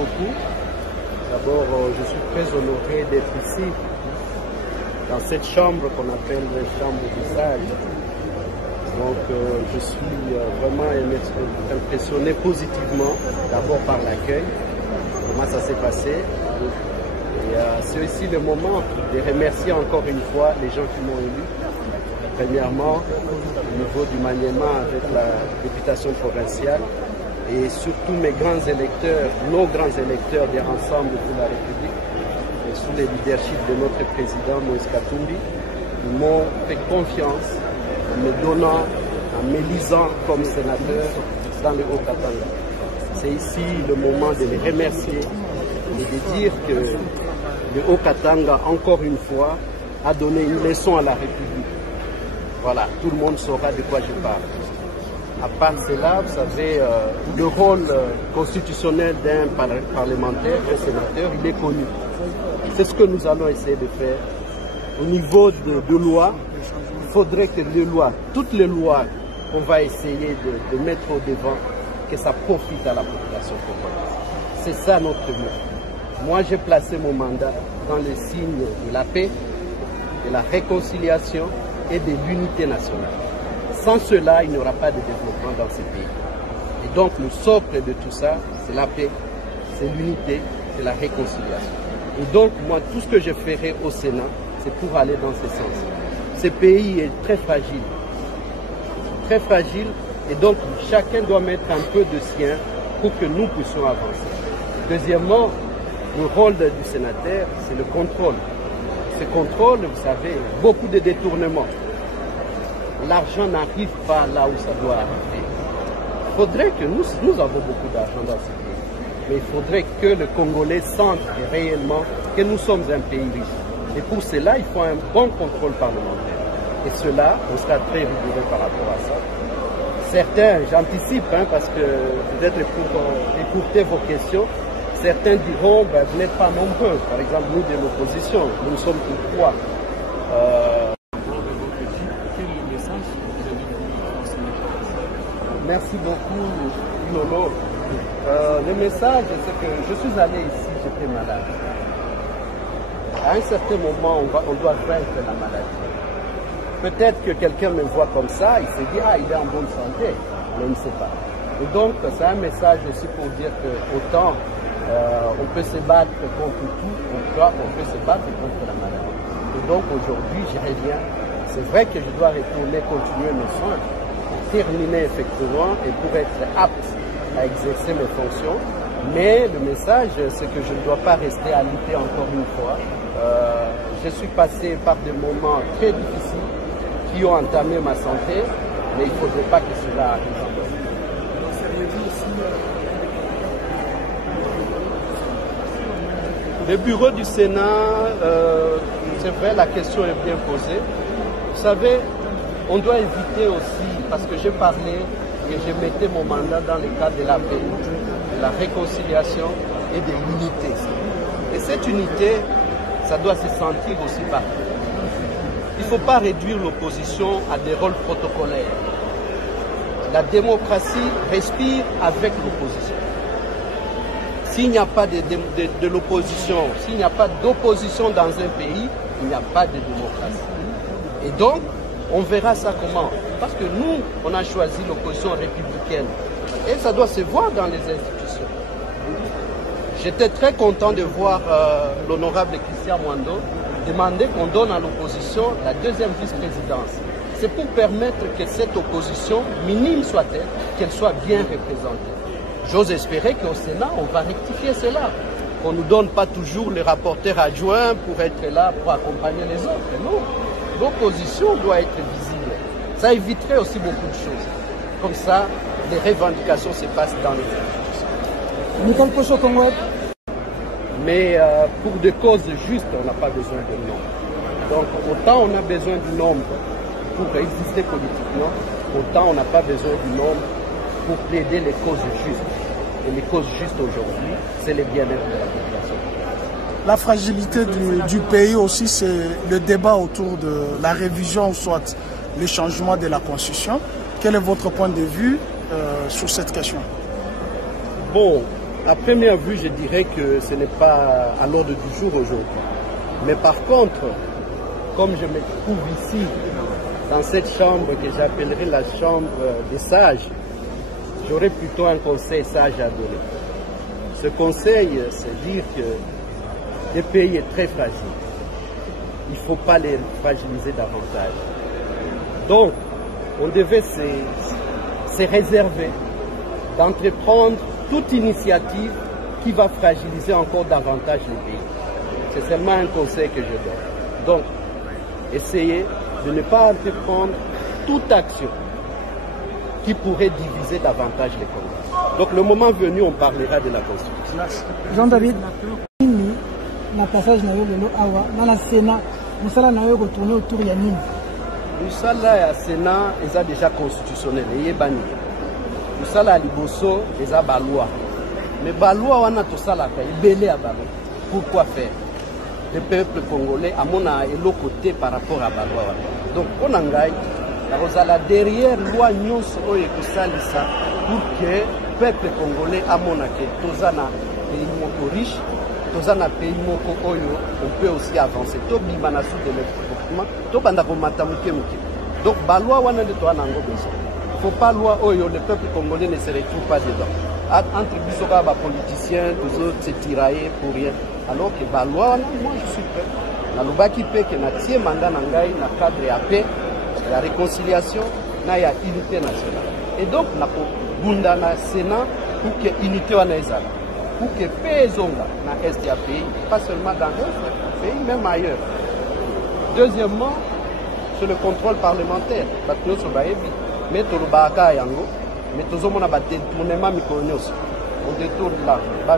beaucoup. D'abord, je suis très honoré d'être ici, dans cette chambre qu'on appelle la chambre du sage. Donc, je suis vraiment impressionné positivement, d'abord par l'accueil, comment ça s'est passé. Et c'est aussi le moment de remercier encore une fois les gens qui m'ont élu. Premièrement, au niveau du maniement avec la députation provinciale et surtout mes grands électeurs, nos grands électeurs des ensembles de la République, et sous le leadership de notre président Moïse Katumbi, ils m'ont fait confiance en me donnant, en m'élisant comme sénateur dans le Haut-Katanga. C'est ici le moment de les remercier et de dire que le Haut-Katanga, encore une fois, a donné une leçon à la République. Voilà, tout le monde saura de quoi je parle. À part cela, vous savez, le rôle constitutionnel d'un parlementaire, d'un sénateur, il est connu. C'est ce que nous allons essayer de faire. Au niveau de loi, il faudrait que les lois, toutes les lois qu'on va essayer de mettre au devant, que ça profite à la population congolaise. C'est ça notre but. Moi, j'ai placé mon mandat dans le signe de la paix, de la réconciliation et de l'unité nationale. Sans cela, il n'y aura pas de développement dans ces pays. Et donc, le socle de tout ça, c'est la paix, c'est l'unité, c'est la réconciliation. Et donc, moi, tout ce que je ferai au Sénat, c'est pour aller dans ce sens. Ce pays est très fragile. Très fragile. Et donc, chacun doit mettre un peu de sien pour que nous puissions avancer. Deuxièmement, le rôle du sénateur, c'est le contrôle. Ce contrôle, vous savez, beaucoup de détournements. L'argent n'arrive pas là où ça doit arriver. Il faudrait que nous avons beaucoup d'argent dans ce pays. Mais il faudrait que le Congolais sente réellement que nous sommes un pays riche. Et pour cela, il faut un bon contrôle parlementaire. Et cela, on sera très rigoureux par rapport à ça. Certains, j'anticipe, parce que peut-être pour écouter vos questions, certains diront, vous n'êtes pas nombreux. Par exemple, nous de l'opposition, nous sommes trois. Merci beaucoup, Lolo. Le message, c'est que je suis allé ici, j'étais malade. À un certain moment, on doit vaincre la maladie. Peut-être que quelqu'un me voit comme ça, il se dit, il est en bonne santé, mais il ne sait pas. Et donc, c'est un message aussi pour dire qu'autant on peut se battre contre tout, on peut se battre contre la maladie. Et donc, aujourd'hui, j'y reviens. C'est vrai que je dois retourner, continuer mes soins, pour terminer effectivement et pour être apte à exercer mes fonctions. Mais le message, c'est que je ne dois pas rester à lutter encore une fois. Je suis passé par des moments très difficiles qui ont entamé ma santé, mais il ne faudrait pas que cela arrive encore. Le bureau du Sénat, c'est vrai, la question est bien posée. Vous savez, on doit éviter aussi, parce que j'ai parlé et je mettais mon mandat dans le cadre de la paix, de la réconciliation et de l'unité. Et cette unité, ça doit se sentir aussi partout. Il ne faut pas réduire l'opposition à des rôles protocolaires. La démocratie respire avec l'opposition. S'il n'y a pas de l'opposition, s'il n'y a pas d'opposition dans un pays, il n'y a pas de démocratie. Et donc, on verra ça comment. Parce que nous, on a choisi l'opposition républicaine. Et ça doit se voir dans les institutions. J'étais très content de voir l'honorable Christian Mwando demander qu'on donne à l'opposition la deuxième vice-présidence. C'est pour permettre que cette opposition, minime soit-elle, qu'elle soit bien représentée. J'ose espérer qu'au Sénat, on va rectifier cela. Qu'on ne nous donne pas toujours les rapporteurs adjoints pour être là, pour accompagner les autres. Non, l'opposition doit être visible. Ça éviterait aussi beaucoup de choses. Comme ça, les revendications se passent dans les institutions. Mais pour des causes justes, on n'a pas besoin de nombre. Donc, autant on a besoin du nombre pour exister politiquement, autant on n'a pas besoin du nombre pour plaider les causes justes. Et les causes justes aujourd'hui, c'est le bien-être de la population. La fragilité du pays aussi, c'est le débat autour de la révision, soit le changement de la Constitution. Quel est votre point de vue sur cette question? Bon, à première vue, je dirais que ce n'est pas à l'ordre du jour aujourd'hui. Mais par contre, comme je me trouve ici, dans cette chambre que j'appellerai la chambre des sages, j'aurais plutôt un conseil sage à donner. Ce conseil, c'est dire que le pays est très fragile. Il ne faut pas les fragiliser davantage. Donc, on devait se réserver d'entreprendre toute initiative qui va fragiliser encore davantage le pays. C'est seulement un conseil que je donne. Donc, essayez de ne pas entreprendre toute action qui pourrait diviser davantage les communes. Donc, le moment venu, on parlera de la Constitution. Jean-David, na passage na yo lelo awa na Sénat, musala na yo retourner autour ya nini? Musala ya Sénat est déjà constitutionnel et bani. Musala liboso est ba loi. Mais ba loi wana to sala ka ibele ya ba. Pourquoi faire? Le peuple congolais a mon côté par rapport à ba loi. Donc on engaille la derrière loi nyonso oyo ekosalisa pour que le peuple congolais a mon que tozana pays moko riche. Dans un pays on peut aussi avancer. Tout bima na sous de l'équipement, tout banda ko matamuke muke. Donc ba loi wana de toi nango besoin. Il faut pas loi oyo le peuple congolais ne se retrouve pas dedans. Entre bisoka ba politiciens, les autres se tirailler pour rien. Alors que ba loi wana, moi je suis prêt. Na lobaki pe que na tie mandat na ngai na cadre ya paix, la réconciliation, na ya unité nationale. Et donc na ko bunda na Sénat pour que unité wana ezala. Pour que paix zonga dans l'Est du pays, pas seulement dans le pays, même ailleurs. Deuxièmement, sur le contrôle parlementaire, mais tout le monde a détournement, on détourne là, il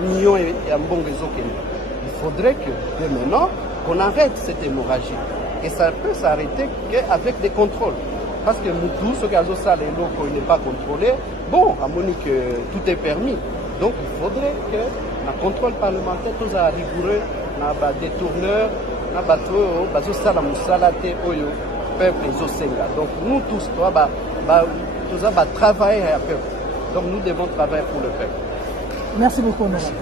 faudrait que dès maintenant, qu'on arrête cette hémorragie. Et ça peut s'arrêter qu'avec des contrôles. Parce que nous tous, ce cas il n'est pas contrôlé, bon, à mon que tout est permis. Donc il faudrait que le contrôle parlementaire soit rigoureux, les détourneurs, les bateaux, les peuple donc nous tous, travailler à peuple. Donc nous devons travailler pour le peuple. Merci beaucoup, Honorable.